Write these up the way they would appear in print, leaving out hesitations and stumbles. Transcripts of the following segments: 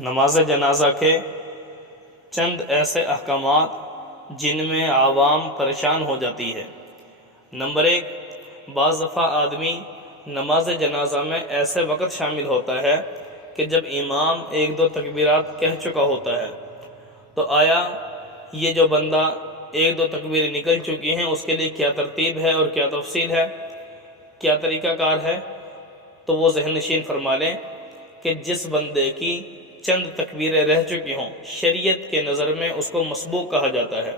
نماز جنازہ کے چند ایسے احکامات جن میں عوام پریشان ہو جاتی ہے۔ نمبر 1، بعض دفعہ آدمی نماز جنازہ میں ایسے وقت شامل ہوتا ہے کہ جب امام 1-2 تکبیرات کہہ چکا ہوتا ہے، تو آیا یہ جو بندہ 1-2 تکبیریں نکل چکی ہیں اس کے لیے کیا ترتیب ہے اور کیا تفصیل ہے، کیا طریقہ کار ہے؟ تو وہ ذہن نشین فرما لیں کہ جس بندے کی چند تکبیریں رہ چکی ہوں، شریعت کے نظر میں اس کو مسبوق کہا جاتا ہے۔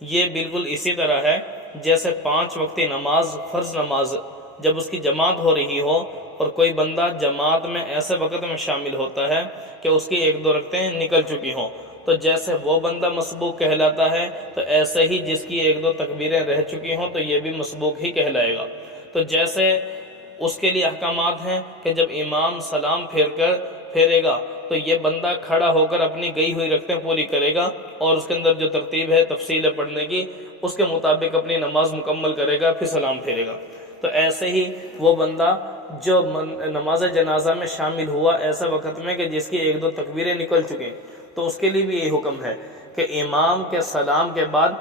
یہ بالکل اسی طرح ہے جیسے 5 وقتی نماز، فرض نماز جب اس کی جماعت ہو رہی ہو اور کوئی بندہ جماعت میں ایسے وقت میں شامل ہوتا ہے کہ اس کی 1-2 رکعتیں نکل چکی ہوں، تو جیسے وہ بندہ مسبوق کہلاتا ہے، تو ایسے ہی جس کی 1-2 تکبیریں رہ چکی ہوں تو یہ بھی مسبوق ہی کہلائے گا۔ تو جیسے اس کے لیے احکامات ہیں کہ جب امام سلام پھیرے گا تو یہ بندہ کھڑا ہو کر اپنی گئی ہوئی رکعتیں پوری کرے گا، اور اس کے اندر جو ترتیب ہے تفصیل ہے پڑھنے کی، اس کے مطابق اپنی نماز مکمل کرے گا، پھر سلام پھیرے گا۔ تو ایسے ہی وہ بندہ جو نماز جنازہ میں شامل ہوا ایسے وقت میں کہ جس کی 1-2 تکبیریں نکل چکیں، تو اس کے لیے بھی یہ حکم ہے کہ امام کے سلام کے بعد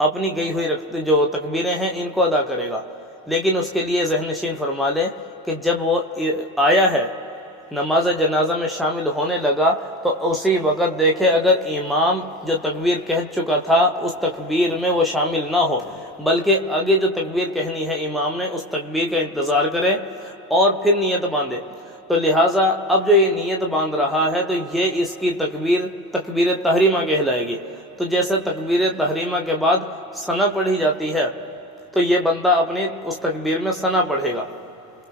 اپنی گئی ہوئی جو تکبیریں ہیں ان کو ادا کرے گا۔ لیکن اس کے لیے ذہن نشین فرما لیں کہ جب وہ آیا ہے نماز جنازہ میں شامل ہونے لگا تو اسی وقت دیکھے اگر امام جو تکبیر کہہ چکا تھا اس تکبیر میں وہ شامل نہ ہو، بلکہ آگے جو تکبیر کہنی ہے امام نے اس تکبیر کا انتظار کرے اور پھر نیت باندھے۔ تو لہٰذا اب جو یہ نیت باندھ رہا ہے تو یہ اس کی تکبیر تحریمہ کہلائے گی۔ تو جیسے تکبیر تحریمہ کے بعد ثنا پڑھی جاتی ہے تو یہ بندہ اپنی اس تکبیر میں ثنا پڑھے گا،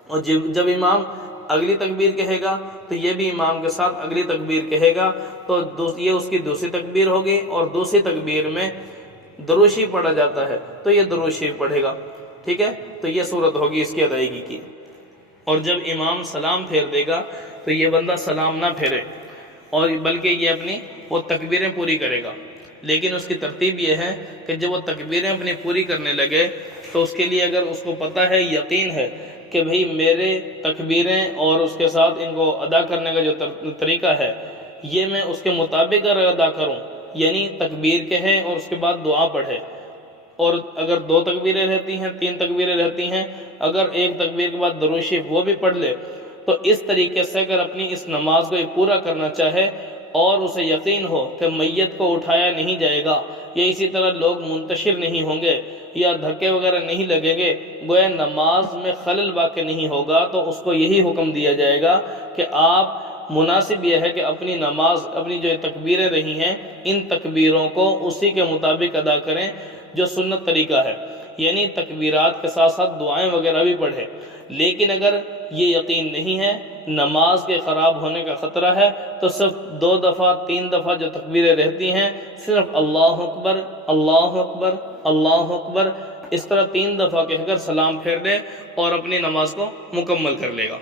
اور جب امام اگلی تکبیر کہے گا تو یہ بھی امام کے ساتھ اگلی تکبیر کہے گا، تو یہ اس کی دوسری تکبیر ہوگی، اور دوسری تکبیر میں درود شریف پڑھا جاتا ہے تو یہ درود شریف پڑھے گا۔ ٹھیک ہے، تو یہ صورت ہوگی اس کی ادائیگی کی۔ اور جب امام سلام پھیر دے گا تو یہ بندہ سلام نہ پھیرے، اور بلکہ یہ اپنی وہ تکبیریں پوری کرے گا۔ لیکن اس کی ترتیب یہ ہے کہ جب وہ تکبیریں اپنی پوری کرنے لگے تو اس کے لیے اگر اس کو پتہ ہے، یقین ہے کہ بھئی میرے تکبیریں اور اس کے ساتھ ان کو ادا کرنے کا جو طریقہ ہے یہ میں اس کے مطابق اگر ادا کروں، یعنی تکبیر کہے اور اس کے بعد دعا پڑھے، اور اگر 2 تکبیریں رہتی ہیں، 3 تکبیریں رہتی ہیں، اگر 1 تکبیر کے بعد درود شریف وہ بھی پڑھ لے، تو اس طریقے سے اگر اپنی اس نماز کو یہ پورا کرنا چاہے اور اسے یقین ہو کہ میت کو اٹھایا نہیں جائے گا، یا اسی طرح لوگ منتشر نہیں ہوں گے یا دھکے وغیرہ نہیں لگیں گے، گویا نماز میں خلل واقع نہیں ہوگا، تو اس کو یہی حکم دیا جائے گا کہ آپ مناسب یہ ہے کہ اپنی نماز، اپنی جو تکبیریں رہی ہیں ان تکبیروں کو اسی کے مطابق ادا کریں جو سنت طریقہ ہے، یعنی تکبیرات کے ساتھ ساتھ دعائیں وغیرہ بھی پڑھیں۔ لیکن اگر یہ یقین نہیں ہے، نماز کے خراب ہونے کا خطرہ ہے، تو صرف 2 دفعہ 3 دفعہ جو تکبیریں رہتی ہیں صرف اللہ اکبر اللہ اکبر اللہ اکبر اس طرح 3 دفعہ کہہ کر سلام پھیر دے اور اپنی نماز کو مکمل کر لے گا۔